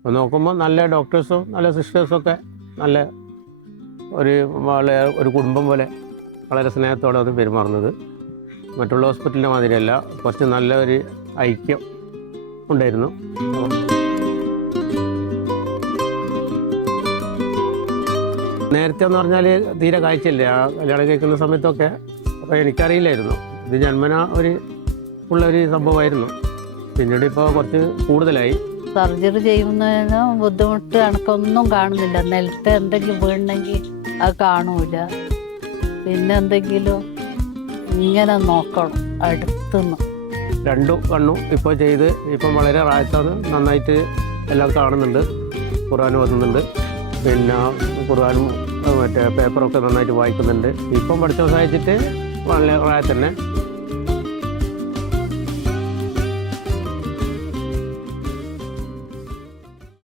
അപ്പോൾ നോക്കുമ്പോൾ നല്ല ഡോക്ടേഴ്സും നല്ല സിസ്റ്റേഴ്സും ഒക്കെ നല്ല ഒരു കുടുംബം പോലെ വളരെ സ്നേഹത്തോടെ അത് പെരുമാറുന്നത്. മറ്റുള്ള ഹോസ്പിറ്റലിൻ്റെ മാതിരിയല്ല, കുറച്ച് നല്ല ഒരു ഐക്യം ഉണ്ടായിരുന്നു. നേരത്തെ എന്ന് പറഞ്ഞാൽ തീരെ കാഴ്ചയില്ല. ആ കല്യാണം കഴിക്കുന്ന സമയത്തൊക്കെ അപ്പോൾ എനിക്കറിയില്ലായിരുന്നു. ഇത് ജന്മന ഉള്ളൊരു സംഭവമായിരുന്നു. പിന്നീട് ഇപ്പോൾ കുറച്ച് കൂടുതലായി. സർജറി ചെയ്യുന്നതിന് ബുദ്ധിമുട്ട് കണക്കൊന്നും കാണുന്നില്ല. നിലത്ത് എന്തെങ്കിലും വീണെങ്കിൽ അത് കാണൂല. പിന്നെ എന്തെങ്കിലും ഇങ്ങനെ നോക്കണം അടുത്തുനിന്ന്. 2 കണ്ണും ഇപ്പോൾ ചെയ്ത് ഇപ്പം വളരെ റായത്താണ്. നന്നായിട്ട് എല്ലാം കാണുന്നുണ്ട്. ഖുർആൻ ഓതുന്നുണ്ട്. പിന്നെ ഖുർആനും മറ്റേ പേപ്പറൊക്കെ നന്നായിട്ട് വായിക്കുന്നുണ്ട്. ഇപ്പം പഠിച്ച സഹായിച്ചിട്ട് വളരെ റായത്ത് തന്നെ